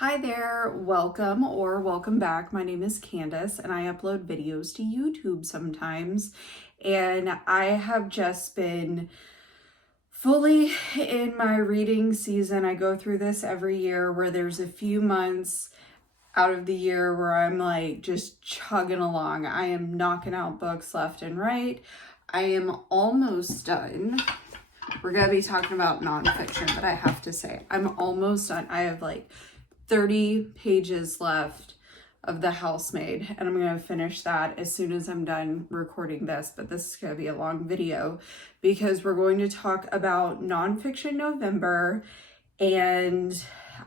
Hi there, welcome or welcome back. My name is Candace and I upload videos to YouTube sometimes. And I have just been fully in my reading season. I go through this every year where there's a few months out of the year where I'm like just chugging along. I am knocking out books left and right. I am almost done. We're going to be talking about nonfiction, but I have to say, I'm almost done. I have like 30 pages left of The Housemaid, and I'm going to finish that as soon as I'm done recording this, but this is going to be a long video because we're going to talk about Nonfiction November, and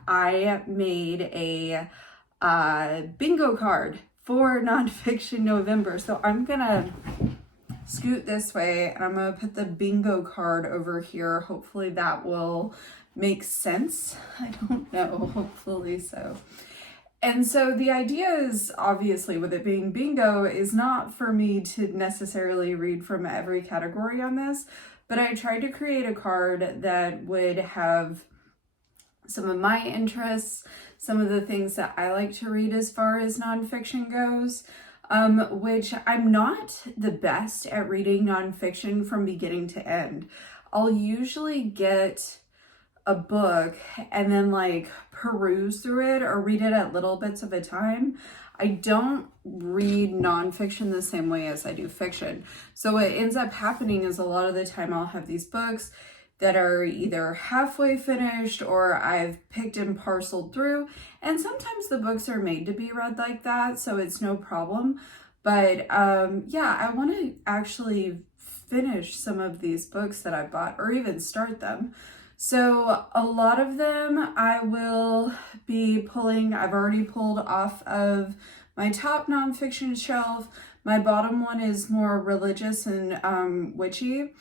I made a bingo card for Nonfiction November. So I'm going to scoot this way and I'm going to put the bingo card over here. Hopefully that will make sense. I don't know, hopefully so. And so the idea is, obviously, with it being bingo, is not for me to necessarily read from every category on this, but I tried to create a card that would have some of my interests, some of the things that I like to read as far as nonfiction goes, which I'm not the best at reading nonfiction from beginning to end. I'll usually get a book and then like peruse through it or read it at little bits of a time. I don't read nonfiction the same way as I do fiction. So what ends up happening is a lot of the time I'll have these books that are either halfway finished or I've picked and parceled through. And sometimes the books are made to be read like that, so it's no problem. But yeah, I want to actually finish some of these books that I bought or even start them. So a lot of them I will be pulling. I've already pulled off of my top nonfiction shelf. My bottom one is more religious and witchy.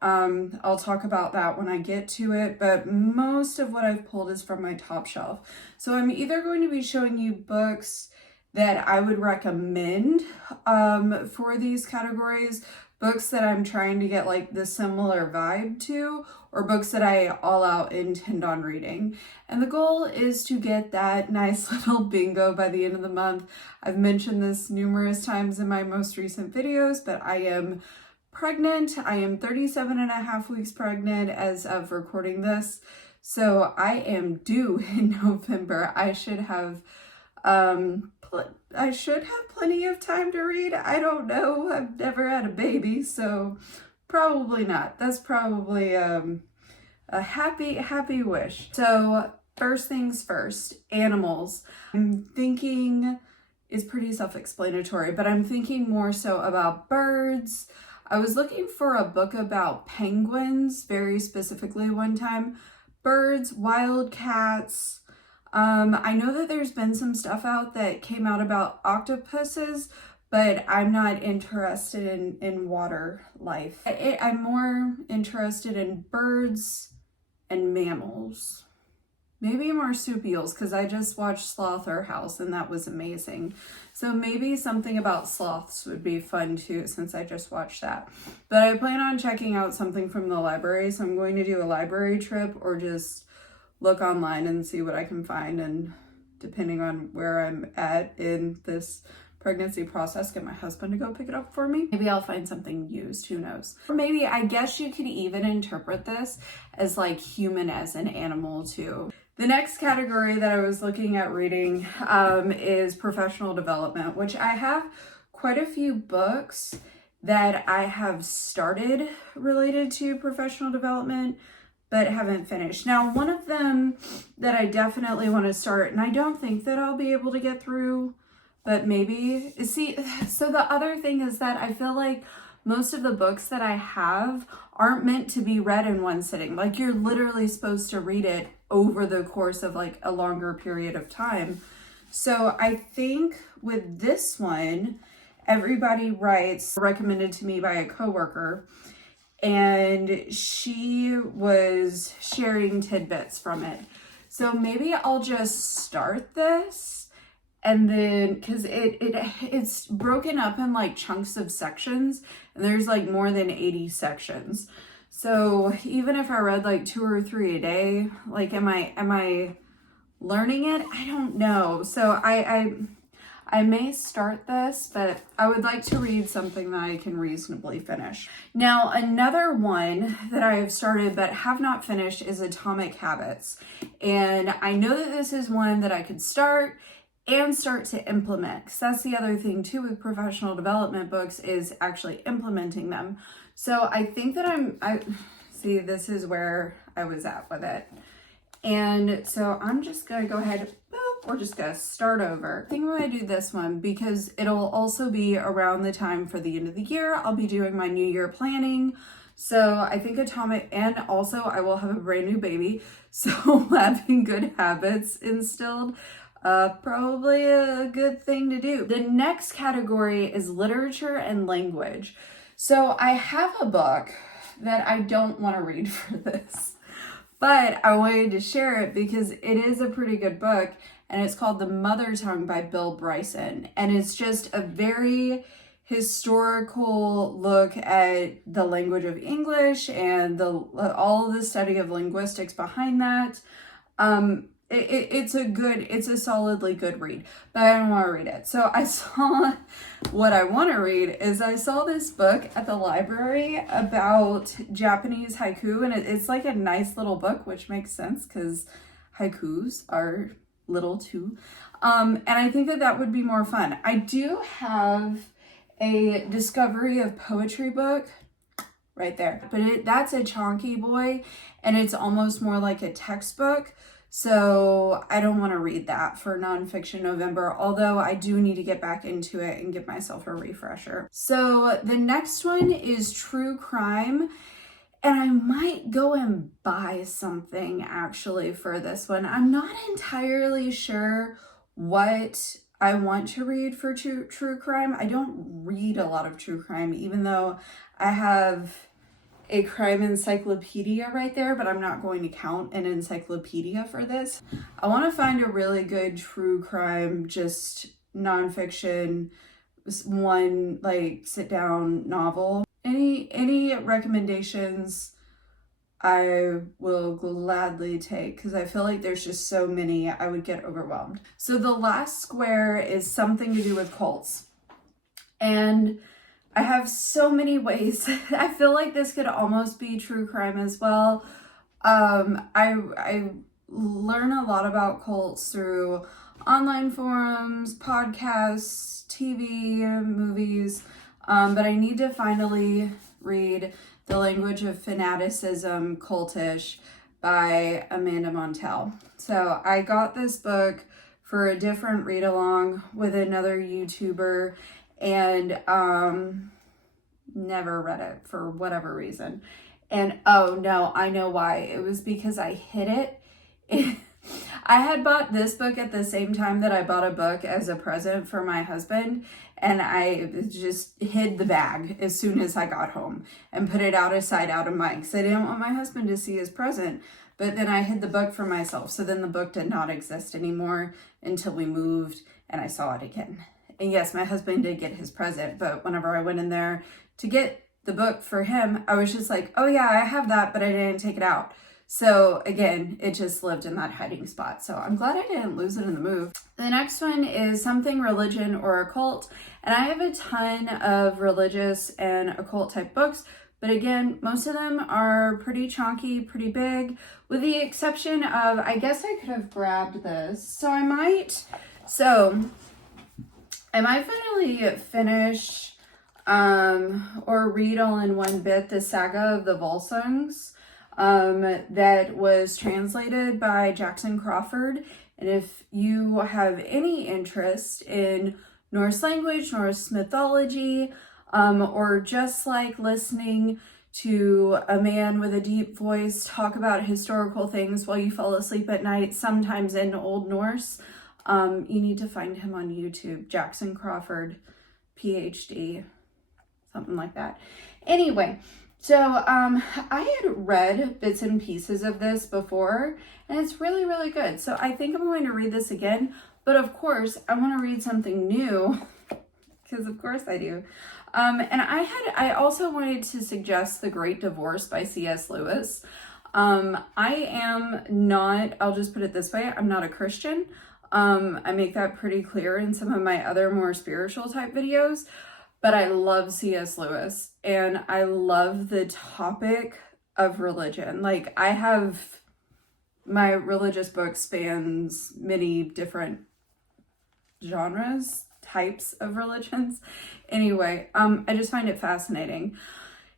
I'll talk about that when I get to it, but most of what I've pulled is from my top shelf. So I'm either going to be showing you books that I would recommend for these categories, books that I'm trying to get like the similar vibe to, or books that I all out intend on reading. And the goal is to get that nice little bingo by the end of the month. I've mentioned this numerous times in my most recent videos, but I am pregnant. I am 37 and a half weeks pregnant as of recording this. So I am due in November. I should have plenty of time to read. I don't know. I've never had a baby, so probably not. That's probably a happy wish. So first things first, animals. I'm thinking is pretty self-explanatory, but I'm thinking more so about birds. I was looking for a book about penguins, very specifically one time. Birds, wild cats. I know that there's been some stuff out that came out about octopuses, but I'm not interested in water life. I'm more interested in birds and mammals. Maybe marsupials, because I just watched Slaughter House and that was amazing. So maybe something about sloths would be fun too, since I just watched that. But I plan on checking out something from the library, so I'm going to do a library trip or just look online and see what I can find, and depending on where I'm at in this pregnancy process, get my husband to go pick it up for me. Maybe I'll find something used, who knows. Or maybe, I guess you could even interpret this as like human as an animal too. The next category that I was looking at reading is professional development, which I have quite a few books that I have started related to professional development, but haven't finished. Now, one of them that I definitely want to start, and I don't think that I'll be able to get through, but maybe, so the other thing is that I feel like most of the books that I have aren't meant to be read in one sitting. Like, you're literally supposed to read it over the course of like a longer period of time. So I think with this one, Everybody Writes, recommended to me by a coworker, and she was sharing tidbits from it. So maybe I'll just start this, and then, because it's broken up in like chunks of sections, and there's like more than 80 sections. So even if I read like 2 or 3 a day, like am I learning it. I don't know. So I may start this, but I would like to read something that I can reasonably finish. Now, another one that I have started but have not finished is Atomic Habits. And I know that this is one that I could start and start to implement. Because that's the other thing too with professional development books, is actually implementing them. So I think that I see, this is where I was at with it. And so I'm just gonna go ahead, we're just gonna start over. I think I'm gonna do this one because it'll also be around the time for the end of the year. I'll be doing my New Year planning. So I think Atomic, and also I will have a brand new baby. So having good habits instilled, probably a good thing to do. The next category is literature and language. So I have a book that I don't want to read for this, but I wanted to share it because it is a pretty good book, and it's called The Mother Tongue by Bill Bryson. And it's just a very historical look at the language of English and all of the study of linguistics behind that. It's a solidly good read, but I don't want to read it. So what I want to read is I saw this book at the library about Japanese haiku, and it's like a nice little book, which makes sense because haikus are little too. And I think that would be more fun. I do have a discovery of poetry book right there, but that's a chonky boy, and it's almost more like a textbook. So I don't want to read that for Nonfiction November, although I do need to get back into it and give myself a refresher. So the next one is true crime, and I might go and buy something actually for this one. I'm not entirely sure what I want to read for true crime. I don't read a lot of true crime, even though I have a crime encyclopedia right there, but I'm not going to count an encyclopedia for this. I want to find a really good true crime, just nonfiction, one like sit down novel. Any recommendations I will gladly take, because I feel like there's just so many, I would get overwhelmed. So the last square is something to do with cults. And I have so many ways. I feel like this could almost be true crime as well. I learn a lot about cults through online forums, podcasts, TV, movies, but I need to finally read The Language of Fanaticism, Cultish by Amanda Montell. So I got this book for a different read along with another YouTuber, and never read it for whatever reason. And oh no, I know why. It was because I hid it. I had bought this book at the same time that I bought a book as a present for my husband, and I just hid the bag as soon as I got home and put it out of sight, out of mind, because I didn't want my husband to see his present. But then I hid the book for myself, so then the book did not exist anymore until we moved and I saw it again. And yes, my husband did get his present, but whenever I went in there to get the book for him, I was just like, oh yeah, I have that, but I didn't take it out. So again, it just lived in that hiding spot. So I'm glad I didn't lose it in the move. The next one is something religion or occult. And I have a ton of religious and occult type books, but again, most of them are pretty chunky, pretty big, with the exception of, I guess I could have grabbed this. So I might finally finish or read all in one bit the Saga of the Volsungs that was translated by Jackson Crawford. And if you have any interest in Norse language, Norse mythology, or just like listening to a man with a deep voice talk about historical things while you fall asleep at night, sometimes in Old Norse, you need to find him on YouTube, Jackson Crawford, PhD, something like that. Anyway, so I had read bits and pieces of this before, and it's really, really good. So I think I'm going to read this again, but of course, I want to read something new, because of course I do. And I also wanted to suggest The Great Divorce by C.S. Lewis. I am not, I'll just put it this way, I'm not a Christian. I make that pretty clear in some of my other more spiritual type videos, but I love C.S. Lewis and I love the topic of religion. Like, I have, my religious book spans many different genres, types of religions. Anyway, I just find it fascinating.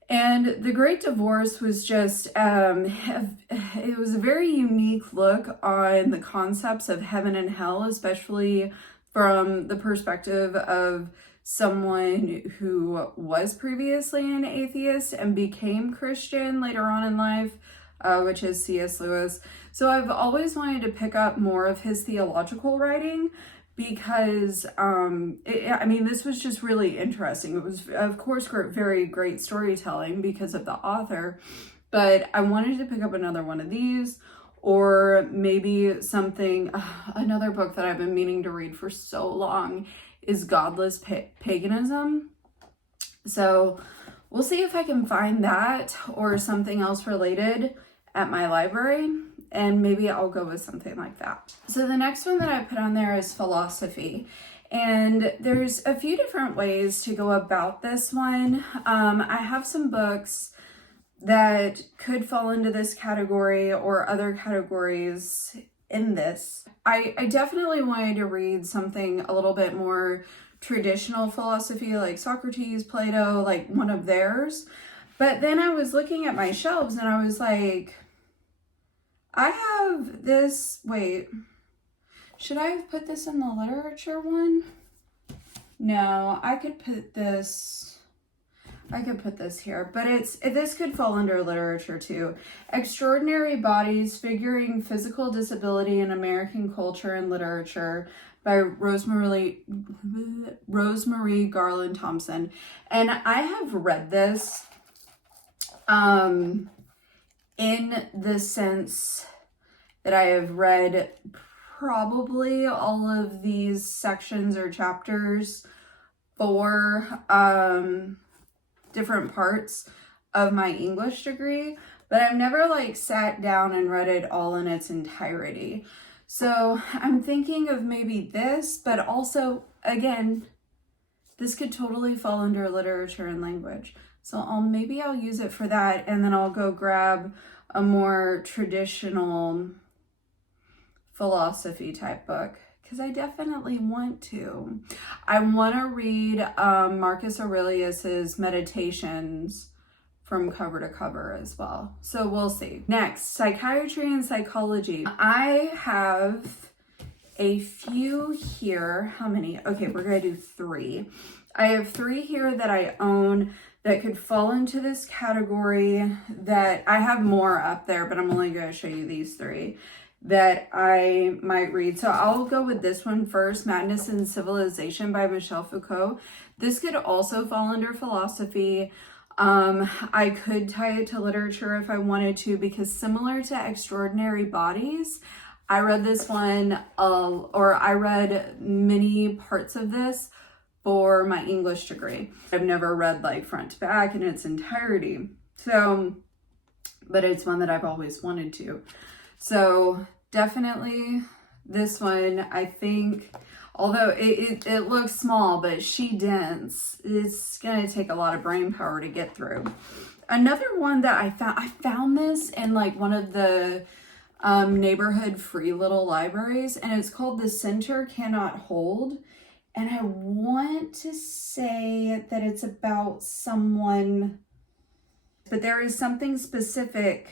And The Great Divorce was just, it was a very unique look on the concepts of heaven and hell, especially from the perspective of someone who was previously an atheist and became Christian later on in life, which is C.S. Lewis. So I've always wanted to pick up more of his theological writing, because I mean, this was just really interesting. It was, of course, very great storytelling because of the author, but I wanted to pick up another one of these, or maybe something, another book that I've been meaning to read for so long is Godless Paganism. So we'll see if I can find that or something else related at my library, and maybe I'll go with something like that. So the next one that I put on there is philosophy. And there's a few different ways to go about this one. I have some books that could fall into this category or other categories in this. I definitely wanted to read something a little bit more traditional philosophy, like Socrates, Plato, like one of theirs. But then I was looking at my shelves and I was like, I have this, wait, should I have put this in the literature one? No, I could put this here, but this could fall under literature too. Extraordinary Bodies, Figuring Physical Disability in American Culture and Literature by Rosemary Garland Thompson. And I have read this in the sense that I have read probably all of these sections or chapters for different parts of my English degree, but I've never like sat down and read it all in its entirety. So I'm thinking of maybe this, but also, again, this could totally fall under literature and language. So maybe I'll use it for that, and then I'll go grab a more traditional philosophy type book, because I definitely want to. I want to read Marcus Aurelius's Meditations from cover to cover as well. So we'll see. Next, psychiatry and psychology. I have a few here. How many? Okay, we're going to do 3. I have 3 here that I own that could fall into this category. That I have more up there, but I'm only going to show you these 3 that I might read. So I'll go with this one first, Madness and Civilization by Michel Foucault. This could also fall under philosophy. I could tie it to literature if I wanted to, because similar to Extraordinary Bodies, I read this one, or I read many parts of this for my English degree. I've never read like front to back in its entirety. So, but it's one that I've always wanted to. So definitely this one, I think, although it looks small, but she dense, it's going to take a lot of brain power to get through. Another one that I found this in like one of the neighborhood free little libraries, and it's called The Center Cannot Hold. And I want to say that it's about someone, but there is something specific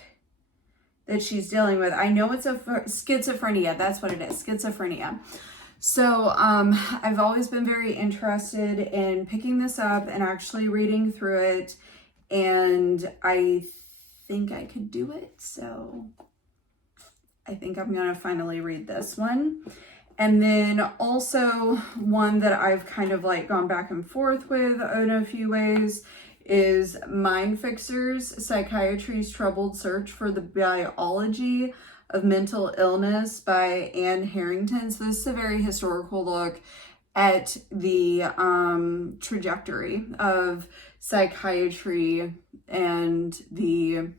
that she's dealing with. I know it's schizophrenia. That's what it is, schizophrenia. So I've always been very interested in picking this up and actually reading through it. And I think I could do it. So I think I'm going to finally read this one. And then also one that I've kind of like gone back and forth with in a few ways is Mind Fixers, Psychiatry's Troubled Search for the Biology of Mental Illness by Anne Harrington. So this is a very historical look at the trajectory of psychiatry and the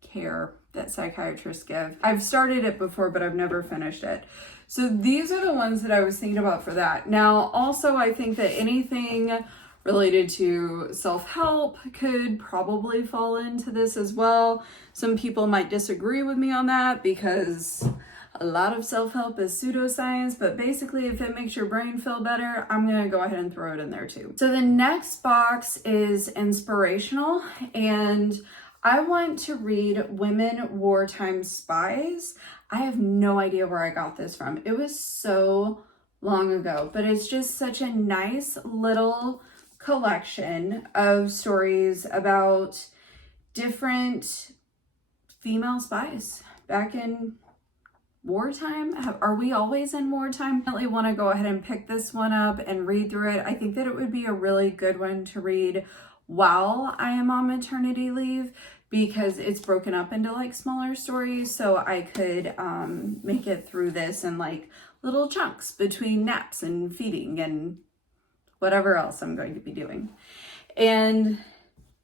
care that psychiatrists give. I've started it before, but I've never finished it. So these are the ones that I was thinking about for that. Now, also, I think that anything related to self-help could probably fall into this as well. Some people might disagree with me on that because a lot of self-help is pseudoscience, but basically if it makes your brain feel better, I'm gonna go ahead and throw it in there too. So the next box is inspirational, and I want to read Women Wartime Spies. I have no idea where I got this from. It was so long ago, but it's just such a nice little collection of stories about different female spies back in wartime. Are we always in wartime? I really want to go ahead and pick this one up and read through it. I think that it would be a really good one to read while I am on maternity leave, because it's broken up into like smaller stories, so I could make it through this in like little chunks between naps and feeding and whatever else I'm going to be doing. And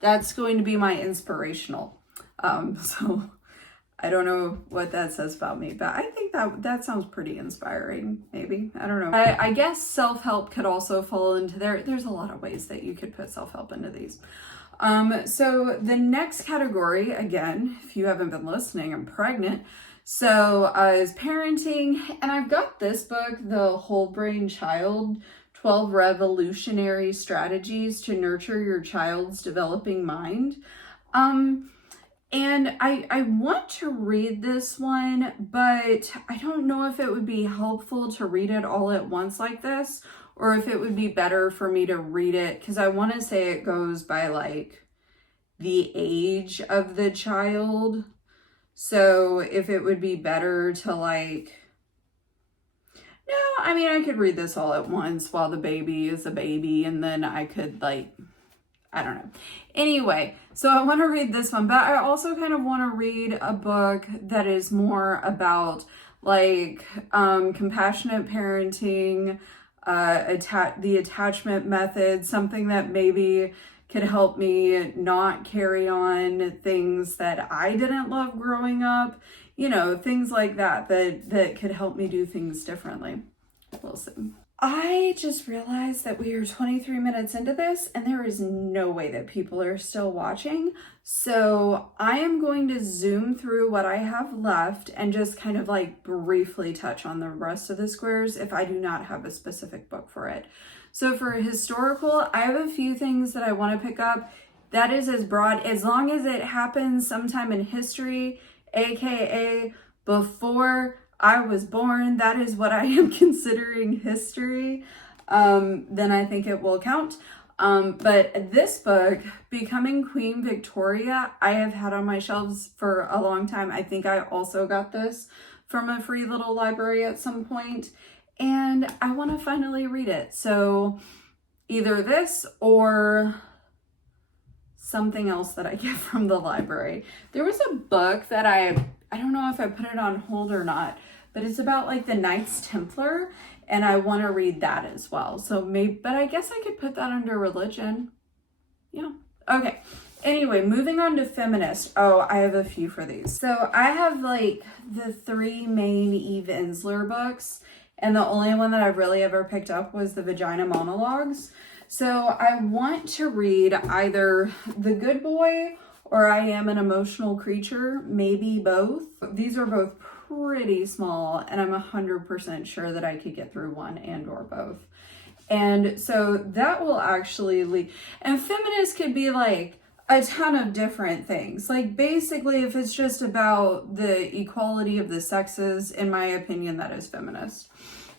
that's going to be my inspirational. So I don't know what that says about me, but I think that sounds pretty inspiring, maybe. I don't know. I guess self-help could also fall into there. There's a lot of ways that you could put self-help into these. So the next category, again, if you haven't been listening, I'm pregnant. So is parenting, and I've got this book, The Whole Brain Child, 12 Revolutionary Strategies to Nurture Your Child's Developing Mind. And I want to read this one, but I don't know if it would be helpful to read it all at once like this, or if it would be better for me to read it, because I want to say it goes by like the age of the child. So if it would be better to like, no, I mean, I could read this all at once while the baby is a baby, and then I could like, I don't know. Anyway, so I want to read this one, but I also kind of want to read a book that is more about like compassionate parenting, the attachment method, something that maybe could help me not carry on things that I didn't love growing up, you know, things like that could help me do things differently. We'll see. I just realized that we are 23 minutes into this and there is no way that people are still watching. So I am going to zoom through what I have left and just kind of like briefly touch on the rest of the squares if I do not have a specific book for it. So for historical, I have a few things that I want to pick up. That is as broad, as long as it happens sometime in history, aka before I was born, that is what I am considering history, then I think it will count. But this book, Becoming Queen Victoria, I have had on my shelves for a long time. I think I also got this from a free little library at some point, and I want to finally read it. So either this or something else that I get from the library. There was a book that I don't know if I put it on hold or not, but it's about like the Knights Templar, and I want to read that as well. So maybe, but I guess I could put that under religion. Yeah. Okay. Anyway, moving on to feminist. Oh, I have a few for these. So I have like the 3 main Eve Ensler books, and the only one that I've really ever picked up was the Vagina Monologues. So I want to read either The Good Boy or I Am an Emotional Creature, maybe both. These are both pretty small, and I'm 100% sure that I could get through one and or both. And so that will actually lead, and feminist could be like a ton of different things. Like basically, if it's just about the equality of the sexes, in my opinion, that is feminist.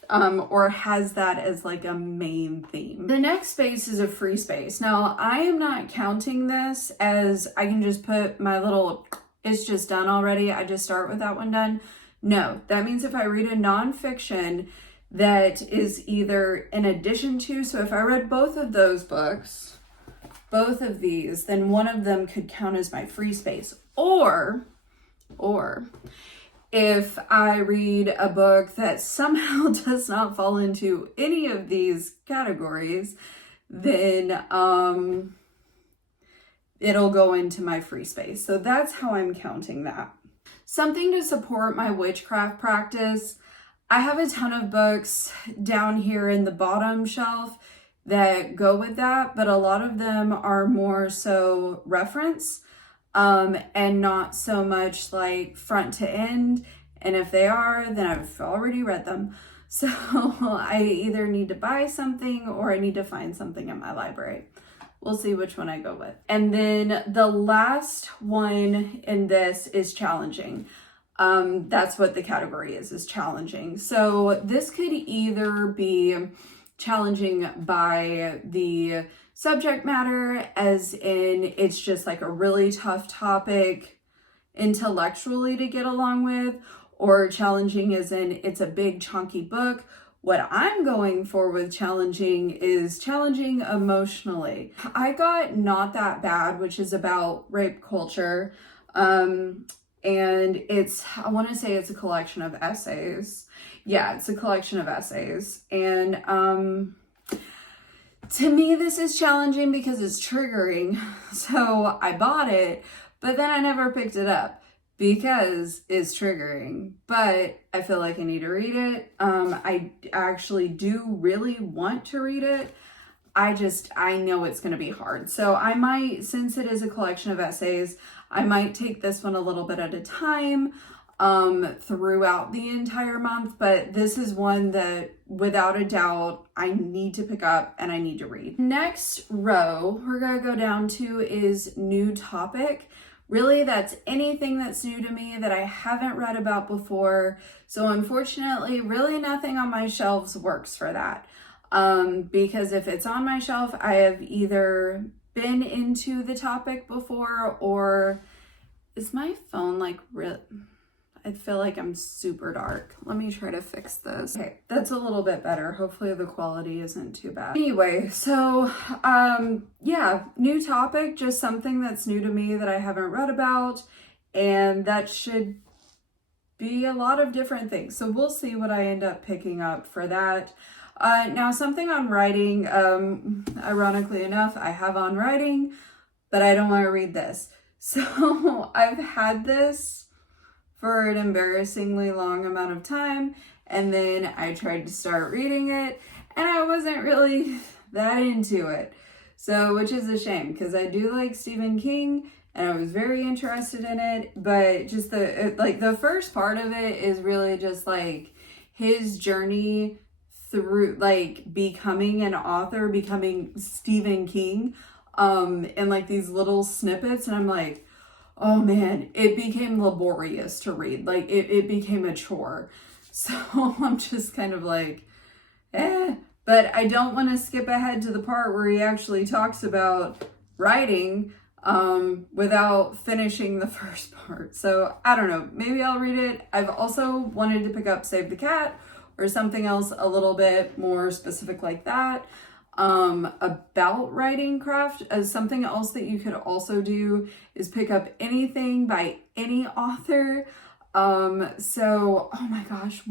Or has that as like a main theme. The next space is a free space. Now, I am not counting this as I can just put my little, it's just done already, I just start with that one done. No, that means if I read a nonfiction that is either in addition to, so if I read both of those books, both of these, then one of them could count as my free space. Or if I read a book that somehow does not fall into any of these categories, then it'll go into my free space. So that's how I'm counting that. something to support my witchcraft practice. I have a ton of books down here in the bottom shelf that go with that, but a lot of them are more so reference and not so much like front to end. And if they are, then I've already read them. So I either need to buy something or I need to find something in my library. We'll see which one I go with. And then the last one in this is challenging. That's what the category is challenging. So this could either be challenging by the subject matter, as in it's just like a really tough topic intellectually to get along with, or challenging as in it's a big chunky book. What I'm going for with challenging is challenging emotionally. I got Not That Bad, which is about rape culture. And it's, I want to say it's a collection of essays. Yeah, it's a collection of essays. And to me, this is challenging because it's triggering. So I bought it, but then I never picked it up because it's triggering. But I feel like I need to read it. I actually do really want to read it. I know it's going to be hard. So I might, since it is a collection of essays, I might take this one a little bit at a time throughout the entire month. But this is one that without a doubt, I need to pick up and I need to read. Next row we're going to go down to is new topic. Really, that's anything that's new to me that I haven't read about before. So unfortunately, really nothing on my shelves works for that. Because if it's on my shelf, I have either been into the topic before, or is my phone like real? I feel like I'm super dark. Let me try to fix this. Okay, that's a little bit better. Hopefully the quality isn't too bad. Anyway, so yeah, new topic, just something that's new to me that I haven't read about, and that should be a lot of different things. So we'll see what I end up picking up for that. Now something on writing, ironically enough, I have on writing, but I don't want to read this. So I've had this for an embarrassingly long amount of time, and then I tried to start reading it and I wasn't really that into it. So, which is a shame because I do like Stephen King and I was very interested in it, but just the first part of it is really just like his journey through like becoming an author, becoming Stephen King, and like these little snippets, and I'm like, oh man, it became laborious to read. Like it became a chore. So I'm just kind of like, but I don't want to skip ahead to the part where he actually talks about writing without finishing the first part. So I don't know, maybe I'll read it. I've also wanted to pick up Save the Cat or something else a little bit more specific like that. About writing craft, as something else that you could also do is pick up anything by any author. So, oh my gosh,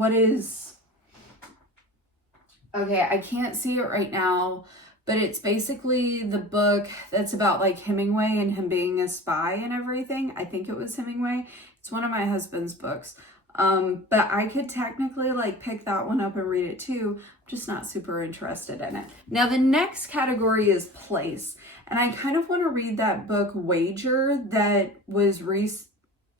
okay, I can't see it right now, but it's basically the book that's about like Hemingway and him being a spy and everything. I think it was Hemingway. It's one of my husband's books. But I could technically like pick that one up and read it too. I'm just not super interested in it. Now the next category is place. And I kind of want to read that book Wager that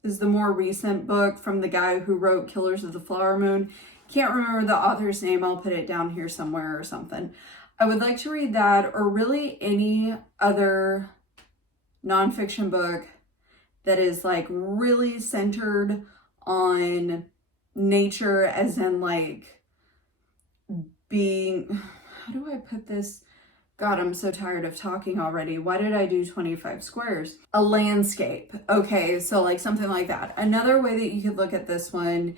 is the more recent book from the guy who wrote Killers of the Flower Moon. Can't remember the author's name. I'll put it down here somewhere or something. I would like to read that, or really any other nonfiction book that is like really centered on nature, as in like being, how do I put this? God, I'm so tired of talking already. Why did I do 25 squares? A landscape. Okay, so like something like that. Another way that you could look at this one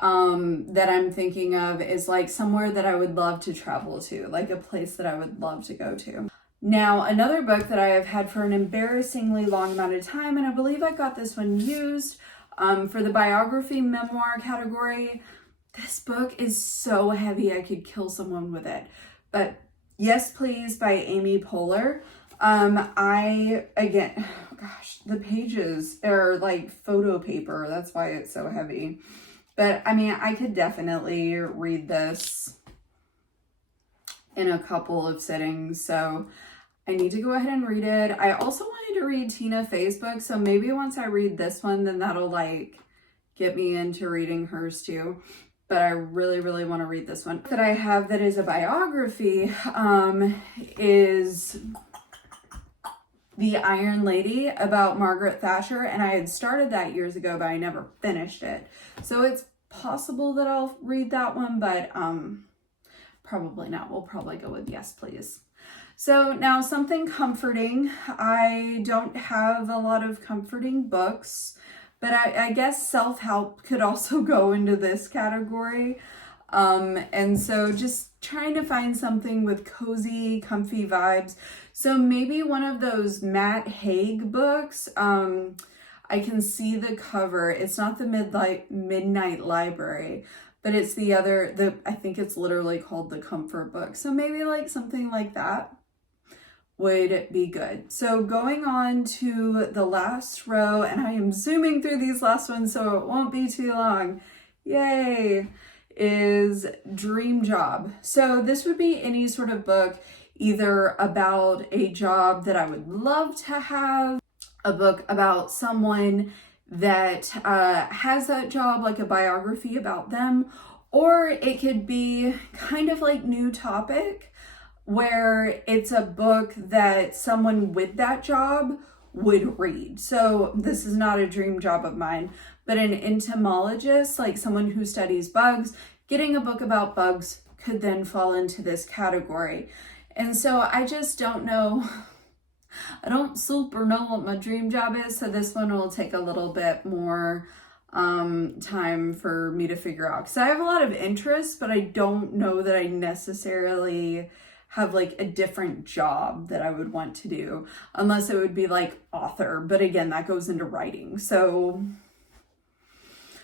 that I'm thinking of is like somewhere that I would love to travel to, like a place that I would love to go to. Now, another book that I have had for an embarrassingly long amount of time, and I believe I got this one used for the Biography Memoir category. This book is so heavy I could kill someone with it. But Yes Please by Amy Poehler. again, oh gosh, the pages are like photo paper. That's why it's so heavy. But I mean, I could definitely read this in a couple of sittings. So I need to go ahead and read it. I also wanted to read Tina Fey's book. So maybe once I read this one, then that'll like get me into reading hers too. But I really, really want to read this one. That I have that is a biography is The Iron Lady about Margaret Thatcher. And I had started that years ago, but I never finished it. So it's possible that I'll read that one, but probably not. We'll probably go with yes, please. So now something comforting. I don't have a lot of comforting books, but I guess self-help could also go into this category. And so just trying to find something with cozy, comfy vibes. So maybe one of those Matt Haig books. I can see the cover. It's not the Midnight Library, but it's the other, I think it's literally called The Comfort Book. So maybe like something like that would be good. So going on to the last row, and I am zooming through these last ones so it won't be too long. Yay! Is Dream Job. So this would be any sort of book, either about a job that I would love to have, a book about someone that has that job, like a biography about them, or it could be kind of like new topic, where it's a book that someone with that job would read. So this is not a dream job of mine, but an entomologist, like someone who studies bugs, getting a book about bugs could then fall into this category. And so I just don't know. I don't super know what my dream job is, so this one will take a little bit more time for me to figure out. Because I have a lot of interest, but I don't know that I necessarily have like a different job that I would want to do, unless it would be like author. But again, that goes into writing. So,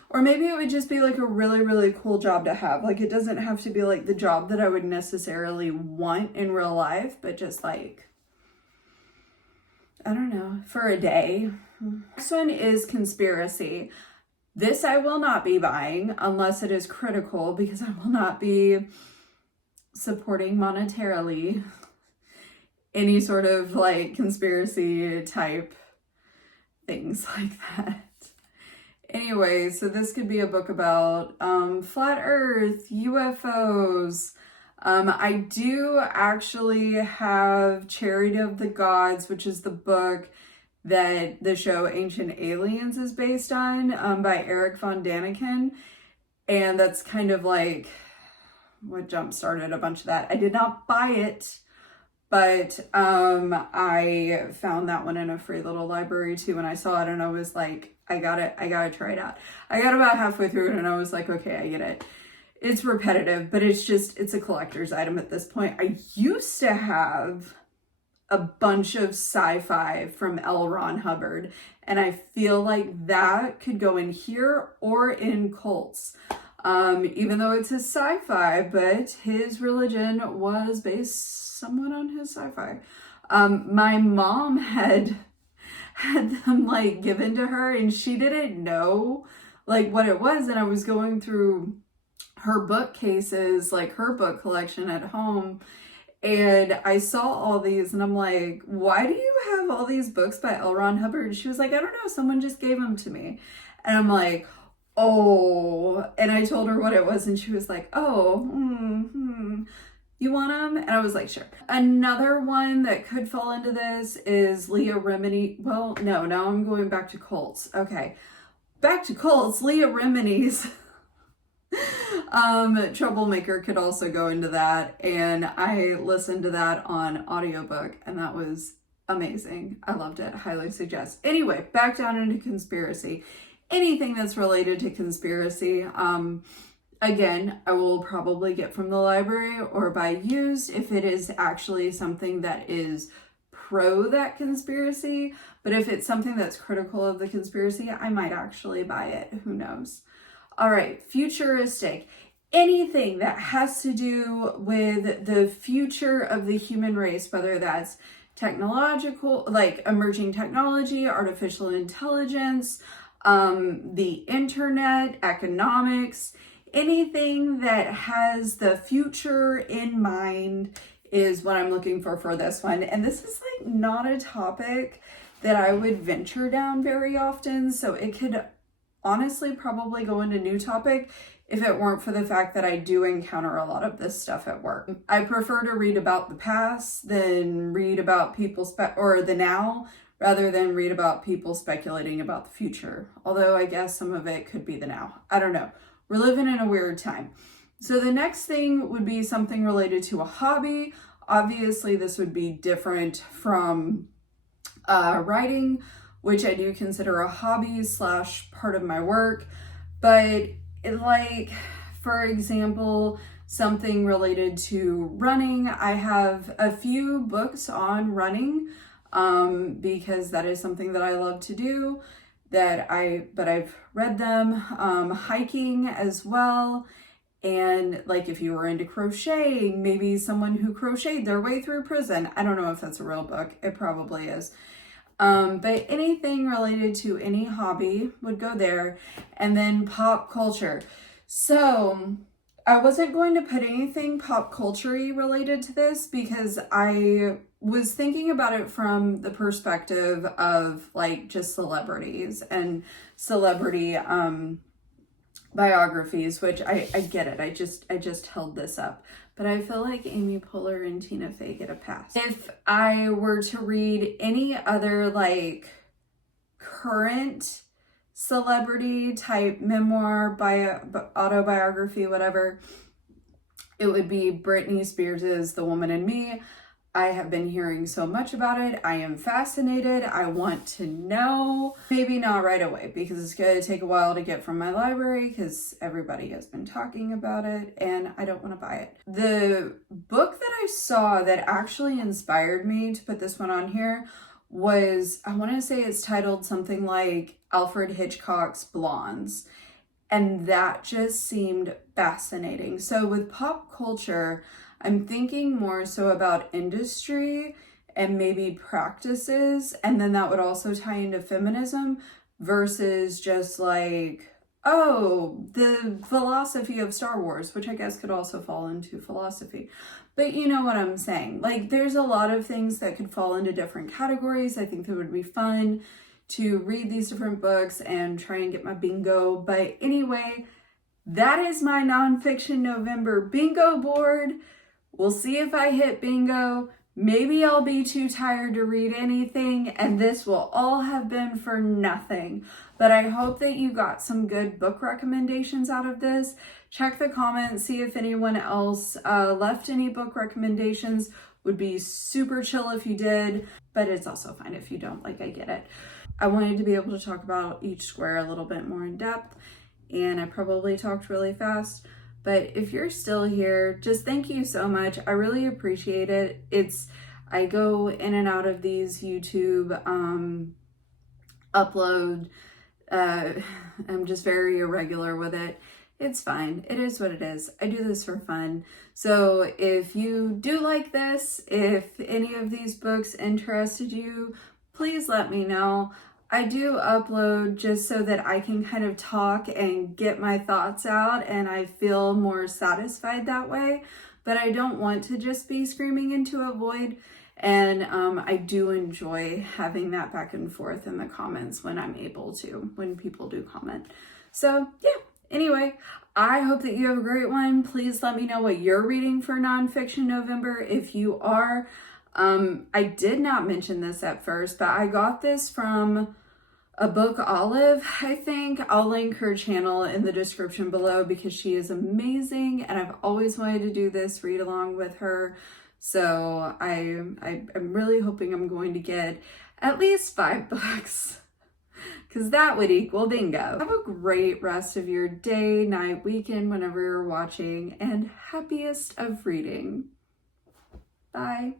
or maybe it would just be like a really, really cool job to have. Like it doesn't have to be like the job that I would necessarily want in real life, but just like, I don't know, for a day. Next one is Conspiracy. This I will not be buying unless it is critical, because I will not be supporting monetarily any sort of like conspiracy type things like that. Anyway, so this could be a book about flat earth, UFOs. I do actually have Chariot of the Gods, which is the book that the show Ancient Aliens is based on, by Eric von Daniken. And that's kind of like what jump-started a bunch of that. I did not buy it, but I found that one in a free little library too when I saw it, and I was like, I gotta try it out. I got about halfway through it and I was like, okay, I get it. It's repetitive, but it's a collector's item at this point. I used to have a bunch of sci-fi from L. Ron Hubbard, and I feel like that could go in here or in cults. Even though it's his sci-fi, but his religion was based somewhat on his sci-fi. My mom had them like given to her, and she didn't know like what it was, and I was going through her bookcases, like her book collection at home, and I saw all these, and I'm like, why do you have all these books by L. Ron Hubbard? And she was like, I don't know, someone just gave them to me. And I'm like, oh, and I told her what it was, and she was like, oh, you want them? And I was like, sure. Another one that could fall into this is Leah Remini. Well, no, now I'm going back to cults. Okay, back to cults. Leah Remini's Troublemaker could also go into that, and I listened to that on audiobook, and that was amazing. I loved it. Highly suggest. Anyway, back down into conspiracy. Anything that's related to conspiracy, again, I will probably get from the library or buy used if it is actually something that is pro that conspiracy. But if it's something that's critical of the conspiracy, I might actually buy it. Who knows? All right, futuristic. Anything that has to do with the future of the human race, whether that's technological, like emerging technology, artificial intelligence, the internet, economics, anything that has the future in mind is what I'm looking for this one. And this is like not a topic that I would venture down very often, so it could honestly probably go into new topic if it weren't for the fact that I do encounter a lot of this stuff at work. I prefer to read about the past than read about people or the now, rather than read about people speculating about the future. Although I guess some of it could be the now. I don't know. We're living in a weird time. So the next thing would be something related to a hobby. Obviously, this would be different from writing, which I do consider a hobby / part of my work. But like, for example, something related to running. I have a few books on running because that is something that I love to do, but I've read them. Hiking as well. And like, if you were into crocheting, maybe someone who crocheted their way through prison. I don't know if that's a real book. It probably is. But anything related to any hobby would go there. And then pop culture. So I wasn't going to put anything pop culture-y related to this because I was thinking about it from the perspective of like just celebrities and celebrity biographies, which I get it. I just held this up. But I feel like Amy Poehler and Tina Fey get a pass. If I were to read any other like current celebrity type memoir, autobiography, whatever, it would be Britney Spears' The Woman in Me. I have been hearing so much about it. I am fascinated. I want to know. Maybe not right away because it's going to take a while to get from my library because everybody has been talking about it and I don't want to buy it. The book that I saw that actually inspired me to put this one on here was, I want to say it's titled something like Alfred Hitchcock's Blondes. And that just seemed fascinating. So with pop culture, I'm thinking more so about industry and maybe practices, and then that would also tie into feminism versus just like, oh, the philosophy of Star Wars, which I guess could also fall into philosophy. But you know what I'm saying? Like, there's a lot of things that could fall into different categories. I think that would be fun to read these different books and try and get my bingo. But anyway, that is my nonfiction November bingo board. We'll see if I hit bingo. Maybe I'll be too tired to read anything, and this will all have been for nothing. But I hope that you got some good book recommendations out of this. Check the comments, see if anyone else left any book recommendations. Would be super chill if you did, but it's also fine if you don't. Like, I get it. I wanted to be able to talk about each square a little bit more in depth, and I probably talked really fast. But if you're still here, just thank you so much. I really appreciate it. I go in and out of these YouTube upload. I'm just very irregular with it. It's fine. It is what it is. I do this for fun. So if you do like this, if any of these books interested you, please let me know. I do upload just so that I can kind of talk and get my thoughts out, and I feel more satisfied that way. But I don't want to just be screaming into a void. And I do enjoy having that back and forth in the comments when I'm able to, when people do comment. So yeah, anyway, I hope that you have a great one. Please let me know what you're reading for Nonfiction November. If you are, I did not mention this at first, but I got this from a book Olive, I think. I'll link her channel in the description below because she is amazing and I've always wanted to do this read along with her. So I'm really hoping I'm going to get at least 5 books because that would equal bingo. Have a great rest of your day, night, weekend, whenever you're watching, and happiest of reading. Bye.